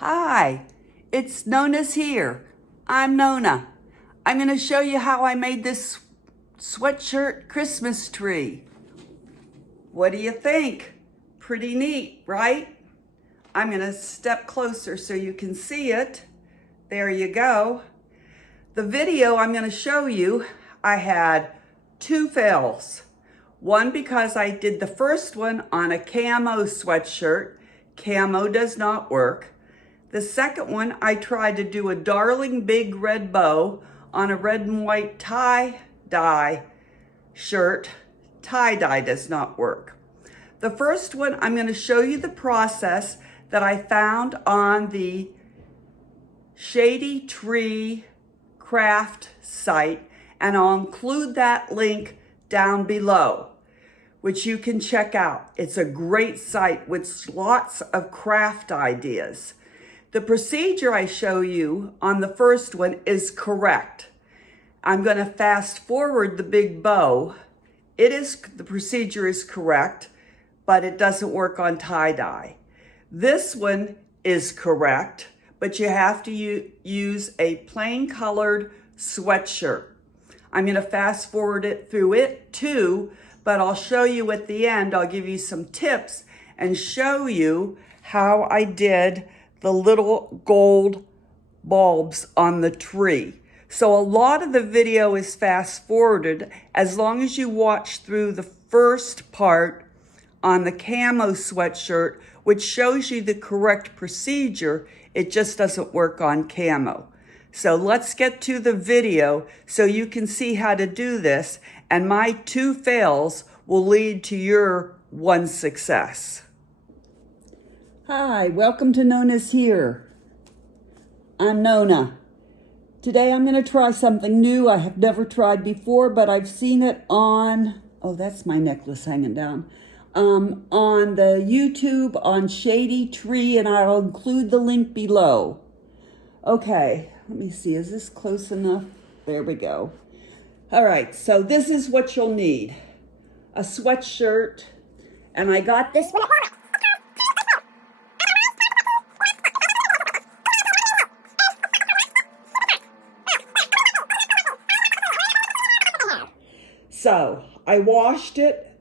Hi, it's Nona's here. I'm Nona. I'm going to show you how I made this sweatshirt Christmas tree. What do you think? Pretty neat, right? I'm going to step closer so you can see it. There you go. The video I'm going to show you, I had two fails. One because I did the first one on a camo sweatshirt. Camo does not work. The second one, I tried to do a darling big red bow on a red and white tie-dye shirt. Tie-dye does not work. The first one, I'm going to show you the process that I found on the Shabby Tree craft site, and I'll include that link down below, which you can check out. It's a great site with lots of craft ideas. The procedure I show you on the first one is correct. I'm going to fast forward the big bow. The procedure is correct, but it doesn't work on tie-dye. This one is correct, but you have to use a plain colored sweatshirt. I'm going to fast forward it through it too, but I'll show you at the end. I'll give you some tips and show you how I did the little gold bulbs on the tree. So a lot of the video is fast forwarded. As long as you watch through the first part on the camo sweatshirt, which shows you the correct procedure, it just doesn't work on camo. So let's get to the video so you can see how to do this, and my two fails will lead to your one success. Hi, welcome to Nona's Here. I'm Nona. Today I'm going to try something new I have never tried before, but I've seen it on, oh, that's my necklace hanging down, on the YouTube on Shabby Tree, and I'll include the link below. Okay, let me see, is this close enough? There we go. All right, so this is what you'll need. A sweatshirt, and I got this one. So I washed it.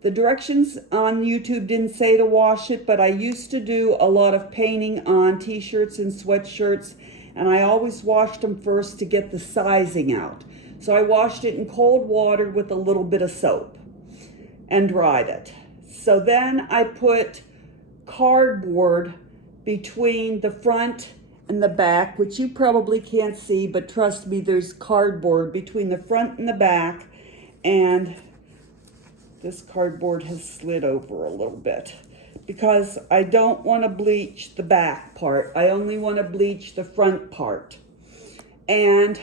The directions on YouTube didn't say to wash it, but I used to do a lot of painting on t-shirts and sweatshirts, and I always washed them first to get the sizing out. So I washed it in cold water with a little bit of soap and dried it. So then I put cardboard between the front and the back, which you probably can't see, but trust me, there's cardboard between the front and the back. And this cardboard has slid over a little bit because I don't want to bleach the back part. I only want to bleach the front part. And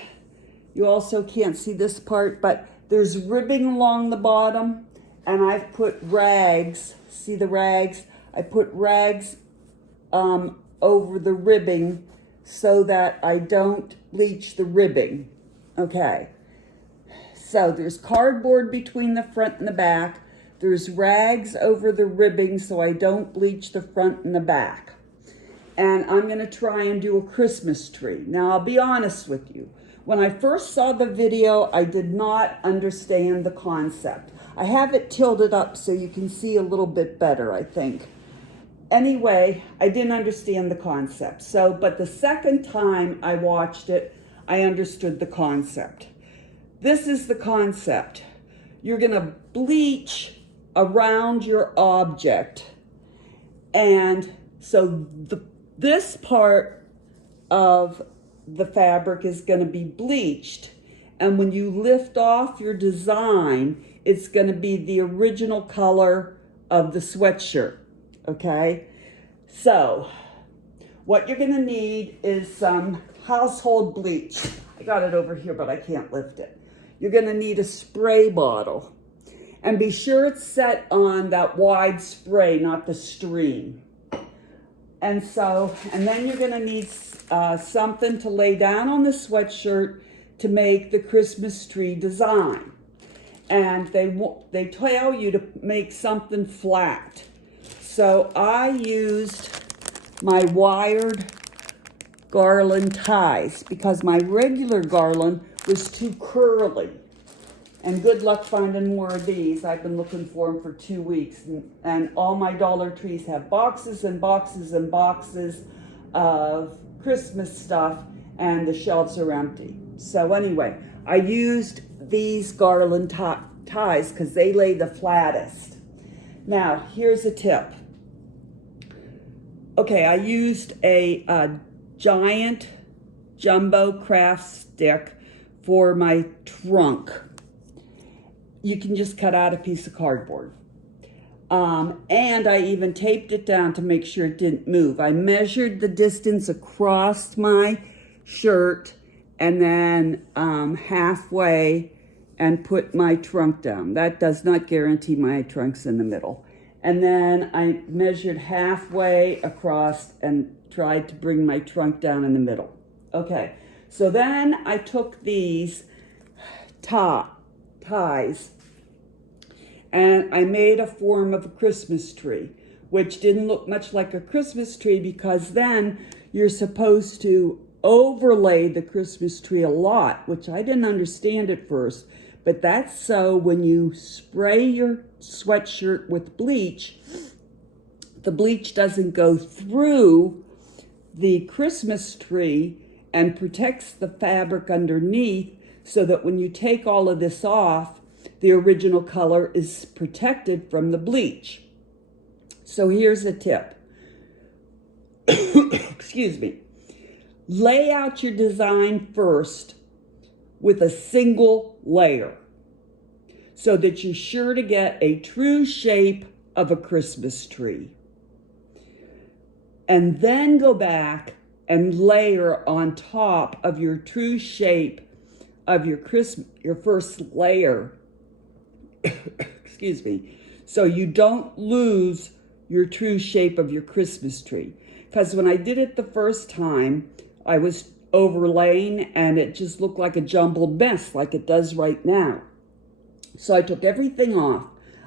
you also can't see this part, but there's ribbing along the bottom, and I've put rags. See the rags? I put rags over the ribbing so that I don't bleach the ribbing. Okay. So there's cardboard between the front and the back. There's rags over the ribbing so I don't bleach the front and the back. And I'm going to try and do a Christmas tree. Now, I'll be honest with you. When I first saw the video, I did not understand the concept. I have it tilted up so you can see a little bit better, I think. Anyway, I didn't understand the concept. But the second time I watched it, I understood the concept. This is the concept. You're going to bleach around your object. And so this part of the fabric is going to be bleached. And when you lift off your design, it's going to be the original color of the sweatshirt. Okay? So what you're going to need is some household bleach. I got it over here, but I can't lift it. You're going to need a spray bottle, and be sure it's set on that wide spray, not the stream. And then you're going to need something to lay down on the sweatshirt to make the Christmas tree design. And they tell you to make something flat. So I used my wired garland ties because my regular garland was too curly. And good luck finding more of these. I've been looking for them for 2 weeks. And all my Dollar Trees have boxes and boxes and boxes of Christmas stuff, and the shelves are empty. So anyway, I used these garland ties because they lay the flattest. Now, here's a tip. Okay, I used a giant jumbo craft stick for my trunk. You can just cut out a piece of cardboard. And I even taped it down to make sure it didn't move. I measured the distance across my shirt and then halfway and put my trunk down. That does not guarantee my trunk's in the middle. And then I measured halfway across and tried to bring my trunk down in the middle. Okay, so then I took these ties and I made a form of a Christmas tree, which didn't look much like a Christmas tree because then you're supposed to overlay the Christmas tree a lot, which I didn't understand at first, but that's so when you spray your sweatshirt with bleach, the bleach doesn't go through the Christmas tree and protects the fabric underneath so that when you take all of this off, the original color is protected from the bleach. So here's a tip. Excuse me. Lay out your design first with a single layer so that you're sure to get a true shape of a Christmas tree. And then go back and layer on top of your true shape of your first layer. Excuse me. So you don't lose your true shape of your Christmas tree. Because when I did it the first time, I was overlaying and it just looked like a jumbled mess like it does right now. So I took everything off.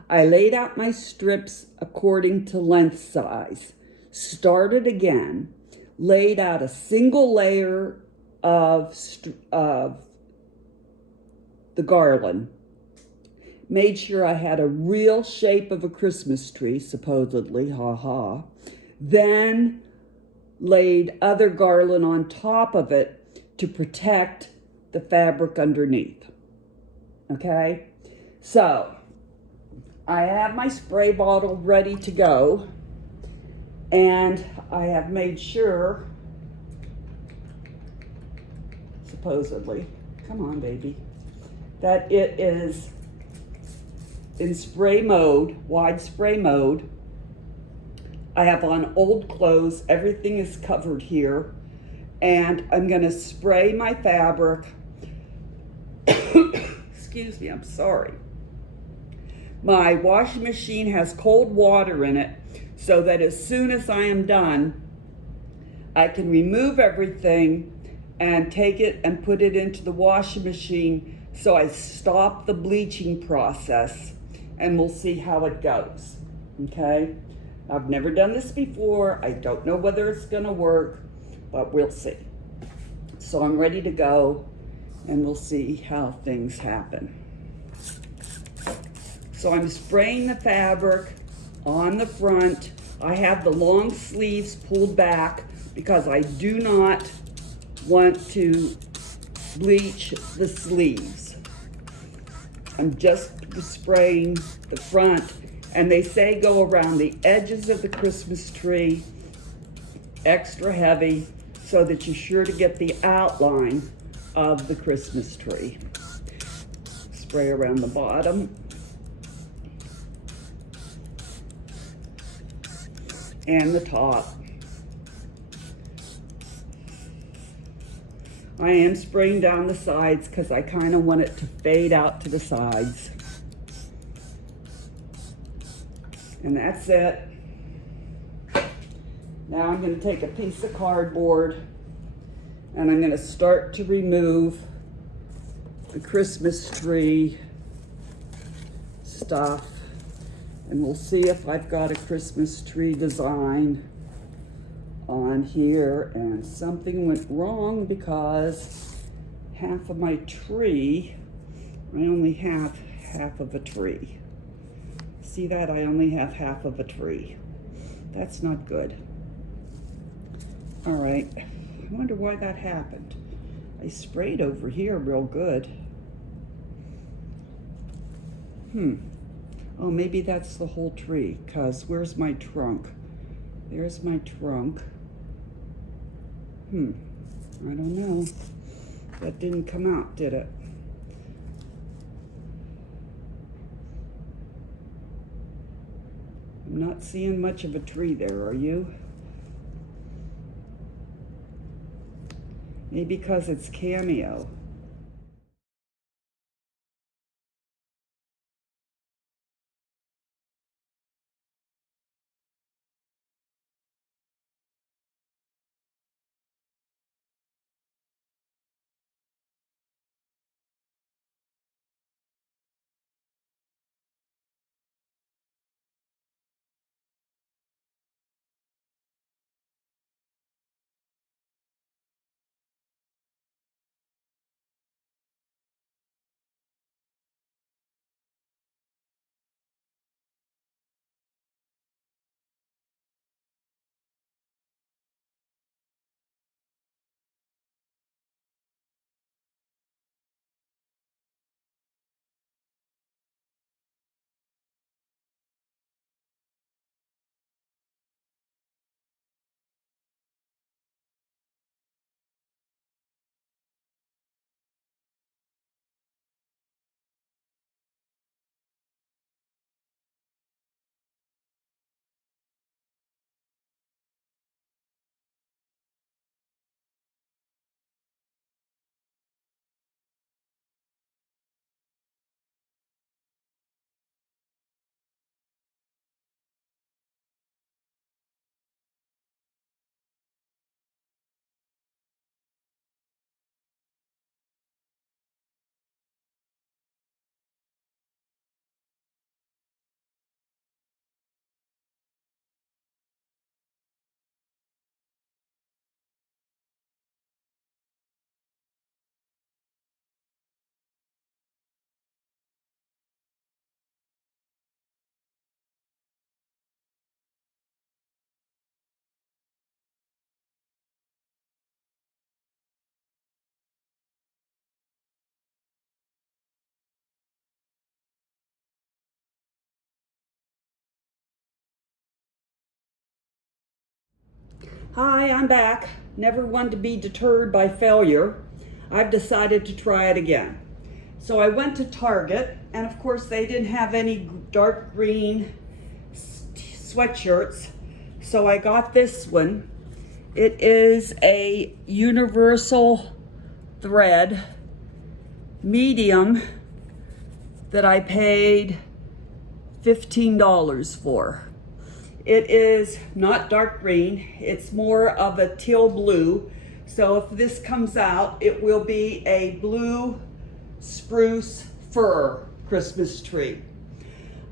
I laid out my strips according to length size, started again, laid out a single layer of the garland, made sure I had a real shape of a Christmas tree, supposedly, then laid other garland on top of it to protect the fabric underneath. Okay, so I have my spray bottle ready to go, and I have made sure, supposedly, come on baby, that it is in spray mode, wide spray mode. I have on old clothes, everything is covered here, and I'm gonna spray my fabric. Excuse me, I'm sorry. My washing machine has cold water in it so that as soon as I am done, I can remove everything and take it and put it into the washing machine so I stop the bleaching process, and we'll see how it goes, okay? I've never done this before. I don't know whether it's gonna work, but we'll see. So I'm ready to go, and we'll see how things happen. So I'm spraying the fabric on the front. I have the long sleeves pulled back because I do not want to bleach the sleeves. I'm just spraying the front, and they say go around the edges of the Christmas tree extra heavy so that you're sure to get the outline of the Christmas tree. Spray around the bottom. And the top. I am spraying down the sides because I kind of want it to fade out to the sides. And that's it. Now I'm going to take a piece of cardboard and I'm going to start to remove the Christmas tree stuff. And we'll see if I've got a Christmas tree design on here, and something went wrong because half of my tree, I only have half of a tree. See that? I only have half of a tree. That's not good. All right, I wonder why that happened. I sprayed over here real good. Oh, maybe that's the whole tree, because where's my trunk? There's my trunk. I don't know. That didn't come out, did it? I'm not seeing much of a tree there, are you? Maybe because it's cameo. Hi, I'm back. Never one to be deterred by failure. I've decided to try it again. So I went to Target, and of course they didn't have any dark green sweatshirts. So I got this one. It is a universal thread, medium, that I paid $15 for. It is not dark green, it's more of a teal blue. So if this comes out, it will be a blue spruce fir Christmas tree.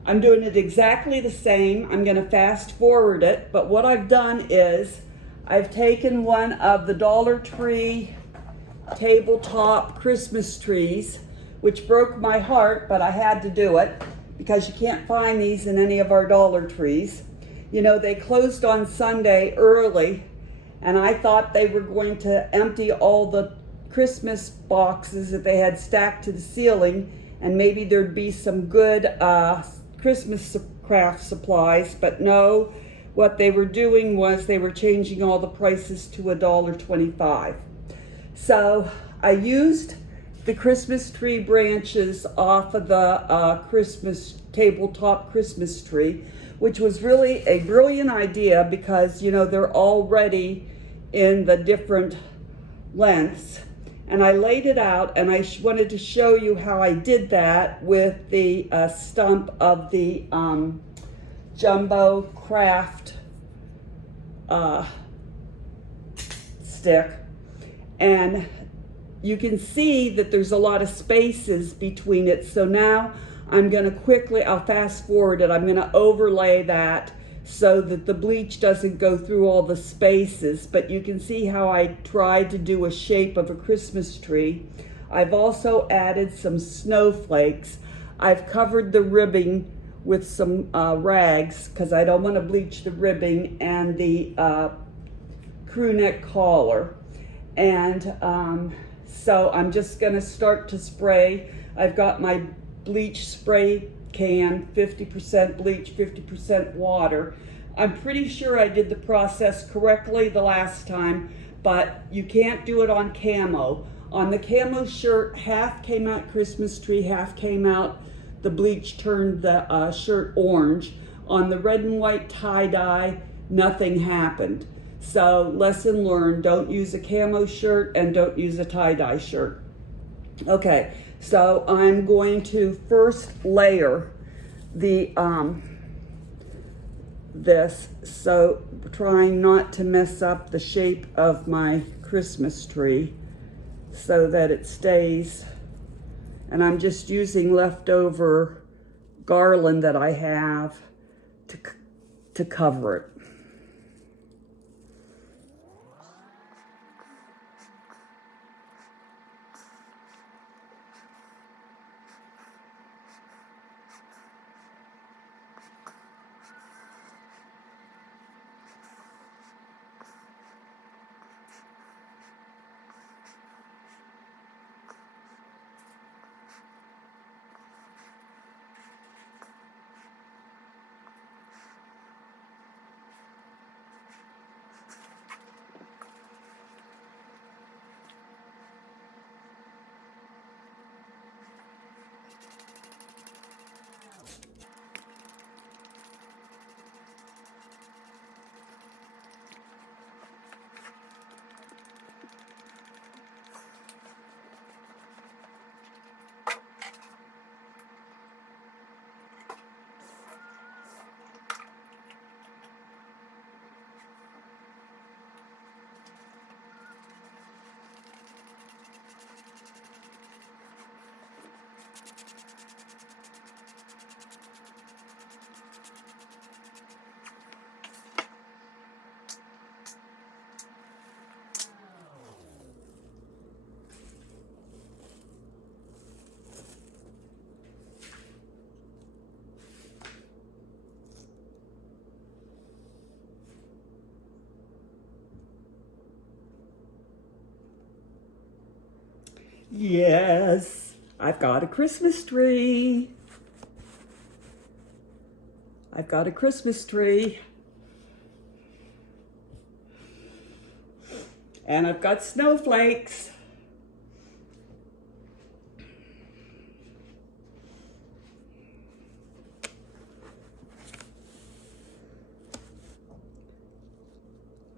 I'm doing it exactly the same. I'm gonna fast forward it, but what I've done is I've taken one of the Dollar Tree tabletop Christmas trees, which broke my heart, but I had to do it because you can't find these in any of our Dollar Trees. You know, they closed on Sunday early, and I thought they were going to empty all the Christmas boxes that they had stacked to the ceiling, and maybe there'd be some good Christmas craft supplies, but no. What they were doing was they were changing all the prices to $1.25. So I used the Christmas tree branches off of the tabletop Christmas tree, which was really a brilliant idea because, you know, they're already in the different lengths. And I laid it out, and I wanted to show you how I did that with the stump of the jumbo craft stick. And you can see that there's a lot of spaces between it. So now I'm gonna quickly, I'll fast forward it, I'm gonna overlay that so that the bleach doesn't go through all the spaces, but you can see how I tried to do a shape of a Christmas tree. I've also added some snowflakes. I've covered the ribbing with some rags because I don't want to bleach the ribbing and the crew neck collar. And so I'm just going to start to spray. I've got my bleach spray can, 50% bleach, 50% water. I'm pretty sure I did the process correctly the last time, but you can't do it on camo. On the camo shirt, half came out Christmas tree, half came out the bleach turned the shirt orange. On the red and white tie-dye, nothing happened. So lesson learned, don't use a camo shirt and don't use a tie-dye shirt. Okay, so I'm going to first layer the this, so trying not to mess up the shape of my Christmas tree so that it stays. And I'm just using leftover garland that I have to cover it. Yes, I've got a Christmas tree. I've got a Christmas tree. And I've got snowflakes.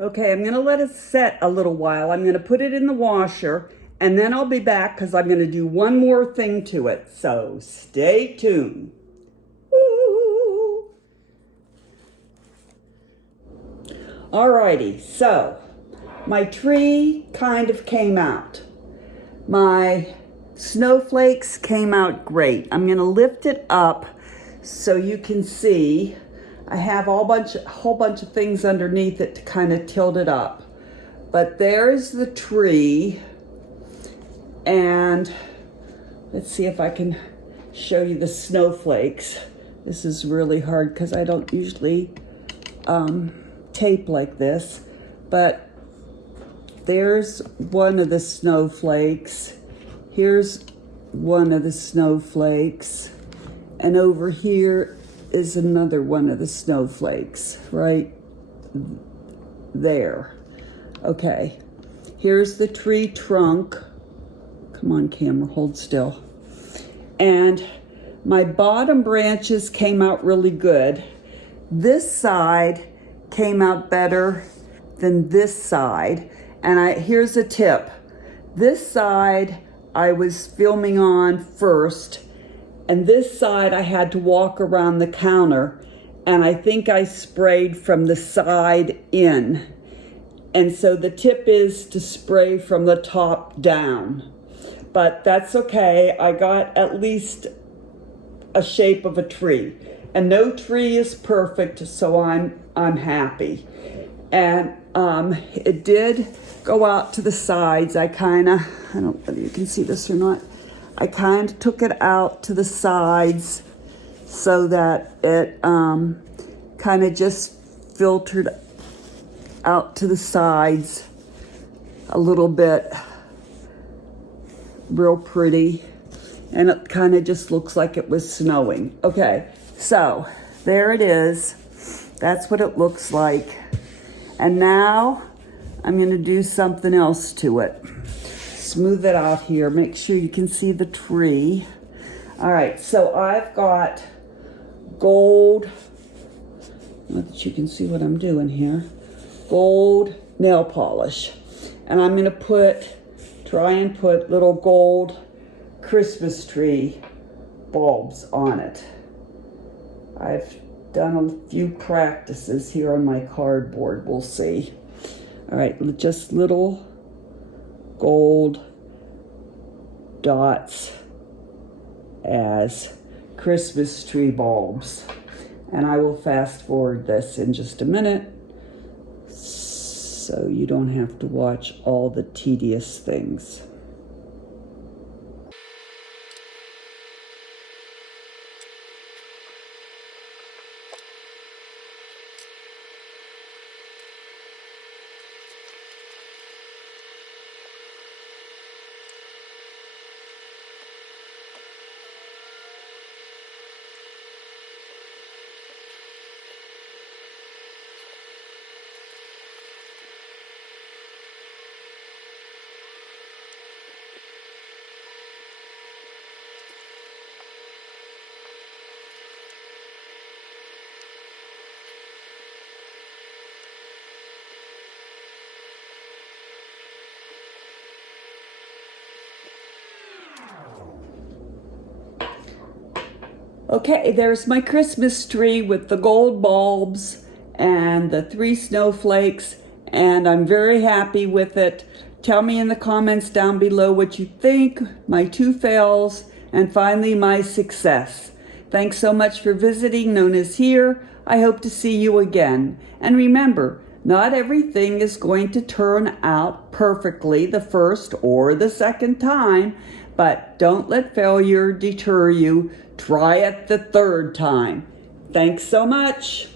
Okay, I'm gonna let it set a little while. I'm gonna put it in the washer and then I'll be back because I'm gonna do one more thing to it. So stay tuned. Woo. Alrighty, so my tree kind of came out. My snowflakes came out great. I'm gonna lift it up so you can see. I have a whole bunch of things underneath it to kind of tilt it up. But there's the tree. And let's see if I can show you the snowflakes. This is really hard because I don't usually tape like this. But there's one of the snowflakes. Here's one of the snowflakes. And over here is another one of the snowflakes right there. Okay, here's the tree trunk. Come on, camera, hold still. And my bottom branches came out really good. This side came out better than this side. And here's a tip. This side I was filming on first, and this side I had to walk around the counter, and I think I sprayed from the side in. And so the tip is to spray from the top down. But that's okay, I got at least a shape of a tree. And no tree is perfect, so I'm happy. And it did go out to the sides. I don't know whether you can see this or not. I kind of took it out to the sides so that it kind of just filtered out to the sides a little bit. Real pretty. And it kind of just looks like it was snowing. Okay, so there it is. That's what it looks like. And now I'm going to do something else to it. Smooth it out here. Make sure you can see the tree. All right, so I've got gold, not that you can see what I'm doing here, gold nail polish. And I'm going to try and put little gold Christmas tree bulbs on it. I've done a few practices here on my cardboard. We'll see. All right, just little gold dots as Christmas tree bulbs. And I will fast forward this in just a minute so you don't have to watch all the tedious things. Okay, there's my Christmas tree with the gold bulbs and the 3 snowflakes, and I'm very happy with it. Tell me in the comments down below what you think, my 2 fails, and finally my success. Thanks so much for visiting Nona's Here. I hope to see you again. And remember, not everything is going to turn out perfectly the first or the second time, but don't let failure deter you. Try it the 3rd time. Thanks so much.